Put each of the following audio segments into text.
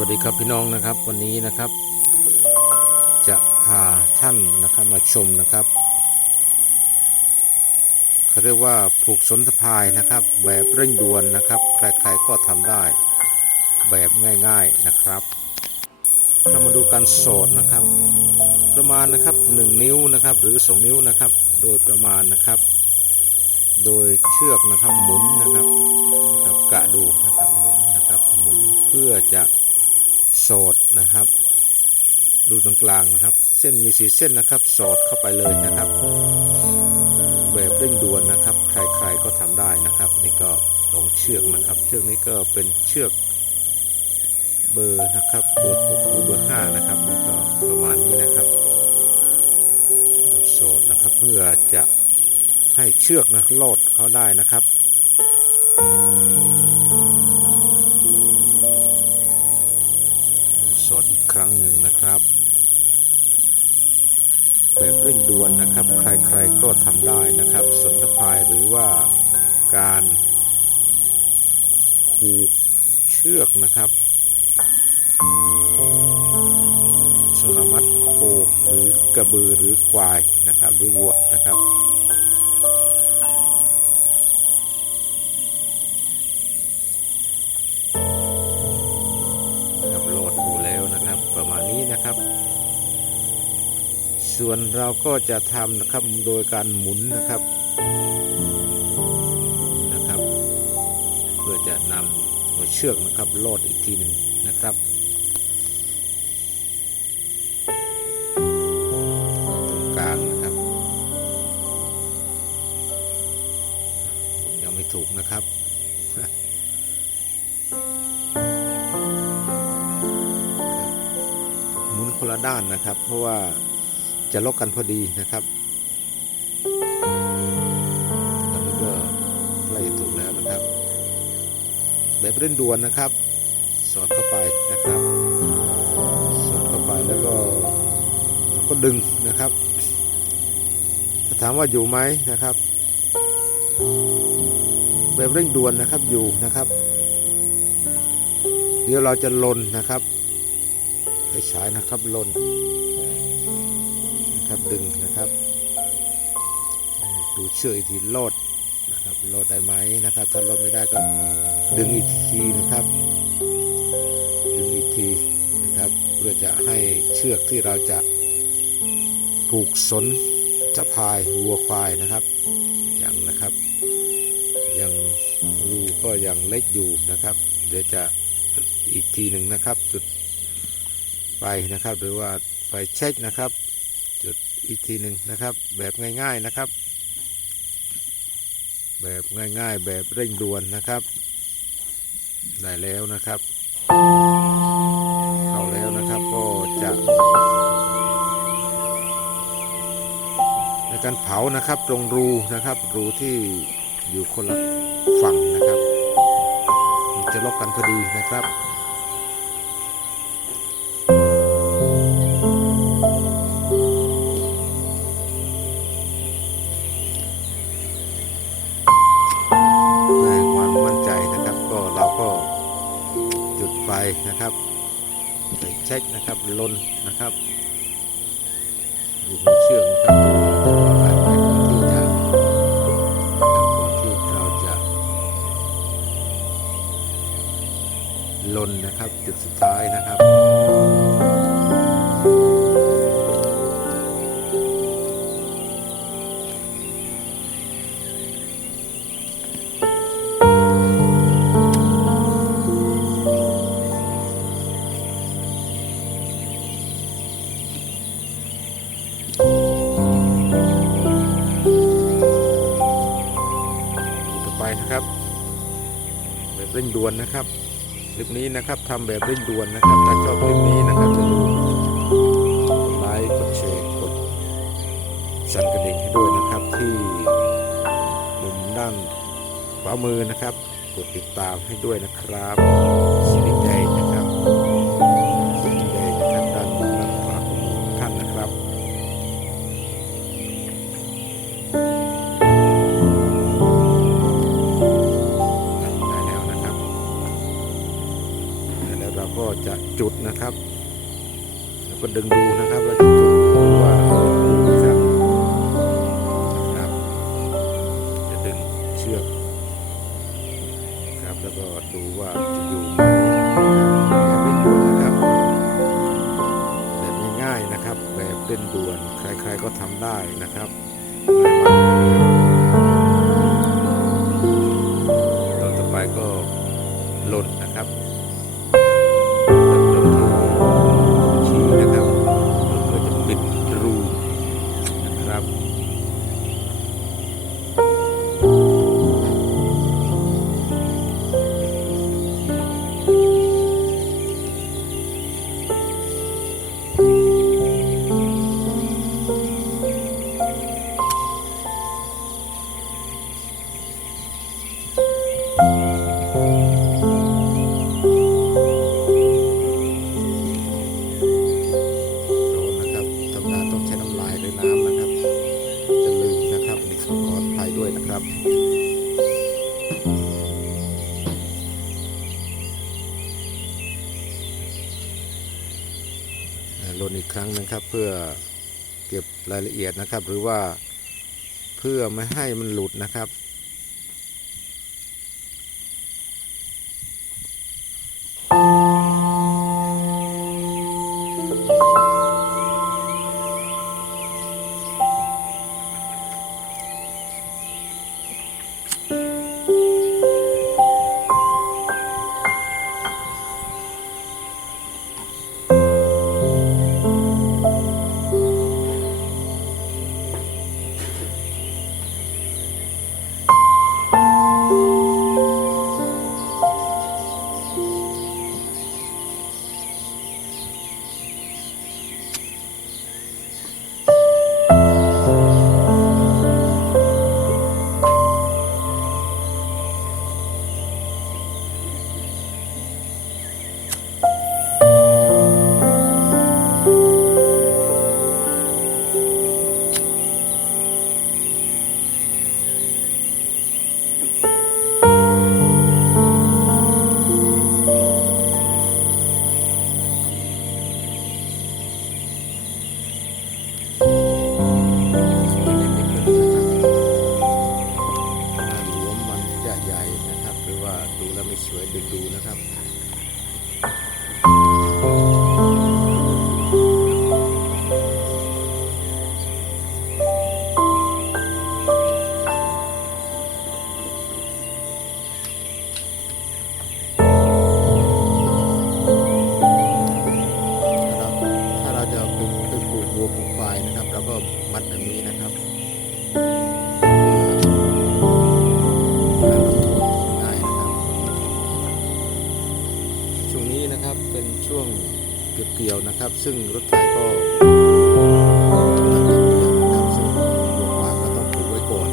สวัสดีครับพี่น้องนะครับวันนี้นะครับ จะพาท่านนะครับมาชมนะครับเขาเรียกว่าผูกสนทพายนะครับ แบบเร่งด่วนนะครับ ใครๆก็ทำได้แบบง่าย ๆนะครับเรามาดูการโสดนะครับ ประมาณนะครับ 1 นิ้วนะครับ หรือ 2 นิ้วนะครับ โดยประมาณนะครับ โดยเชือกนะครับหมุนนะครับครับกะดูนะครับหมุนนะครับหมุนเพื่อจะ สอดนะครับ ดูตรงกลางนะครับ เส้นมีสีเส้นนะครับ สอดเข้าไปเลยนะครับ แบบเร่งด่วนนะครับ ใครๆก็ทำได้นะครับ นี่ก็ตรงเชือกนะครับ เชือกนี้ก็เป็นเชือกเบอร์นะครับ เบอร์หกหรือเบอร์ห้านะครับนี่ก็ประมาณนี้นะครับโสดนะครับเพื่อจะให้เชือกนะลอดเขาได้นะครับ สดอีกครั้งหนึ่งนะครับ แบบเร่งด่วนนะครับ ใครๆก็ทำได้นะครับ สนทพายหรือว่าการผูกเชือกนะครับสลามัดโคหรือกระบือหรือควายนะครับ หรือวัวนะครับ ส่วนเราก็จะทำนะครับโดยการหมุนนะครับนะครับ เพื่อจะนำหัวเชือกนะครับโลดอีกทีหนึ่งนะครับตรงกลางนะครับยังไม่ถูกนะครับหมุนคนละด้านนะครับ เพราะว่า จะล็อกกันพอดีนะครับตอนนี้ก็ใกล้จะถูกแล้วนะครับ แบบเร่งด่วนนะครับ สอดเข้าไปนะครับ สอดเข้าไปแล้วก็เราก็ดึงนะครับ ถ้าถามว่าอยู่ไหมนะครับ แบบเร่งด่วนนะครับอยู่นะครับ เดี๋ยวเราจะลนนะครับไฟฉายนะครับลน นะครับดึงนะครับดูเชือกอีกทีโลดนะครับโลดได้ไหมนะครับ ถ้าโลดไม่ได้ก็ดึงอีกทีนะครับ ดึงอีกทีนะครับเพื่อจะให้เชือกที่เราจะผูกสนจะพายวัวควายนะครับยังนะครับ ยังรูก็ยังเล็กอยู่นะครับ เดี๋ยวจะอีกทีหนึ่งนะครับจุดไปนะครับหรือว่าไปเช็คนะครับ อีกทีหนึ่งนะครับ แบบง่ายๆนะครับ แบบง่ายๆ แบบเร่งด่วนนะครับ ได้แล้วนะครับ เข้าแล้วนะครับก็จะในการเผานะครับตรงรูนะครับ รูที่อยู่คนละฝั่งนะครับ จะล็อกกันพอดีนะครับ ลนนะครับดูหัวเชือกนะครับดูว่าจะปลอไหมก่อนที่จะนะครับก่อนที่เราจะลนนะครับจุดสุดท้ายนะครับ ร่งด่วนนะครับคลิปนี้นะครับทำแบบเร่งด่วนนะครับถ้าชอบคลิปนี้นะครับจะดูกดไลค์กดแชร์กดสั่นกระดิ่งให้ด้วยนะครับที่มุมด้านขวามือนะครับ กดติดตามให้ด้วยนะครับสีแด ก็จะจุดนะครับ แล้วก็ดึงดูนะครับว่าจะจุดหรือว่านะครับนะครับ จะดึงเชือกนะครับ แล้วก็ดูว่าจะอยู่ไหมแบบเร่งด่วนนะครับ แบบง่ายๆนะครับ แบบเร่งด่วนใครๆก็ทำได้นะครับ ครับเพื่อเก็บรายละเอียดนะครับ หรือว่าเพื่อไม่ให้มันหลุดนะครับ กควายนะครับเราก็มัดแบบนี้นะครับการลงทุนง่ายนะครับช่วงนี้นะครับเป็นช่วงเก็บเกี่ยวนะครับ ซึ่งรถไถก็กำลังเก็บเกี่ยวนะครับซึ่งวัวควาก็ต้องถูกไว้ก่อน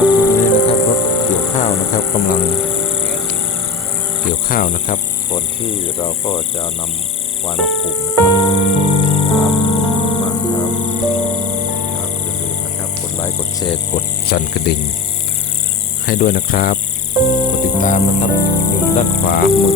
ช่วงนี้นะครับรถเกี่ยวข้าวนะครับกำลังเกี่ยวข้าวนะครับก่อนที่เราก็จะนำวานมาปลูกนะครับครับมากครับครับอย่าลืมนะครับกดไลค์กดแชร์กดสั่นกระดิ่งให้ด้วยนะครับ กดติดตามนะครับอยู่ด้านขวามือ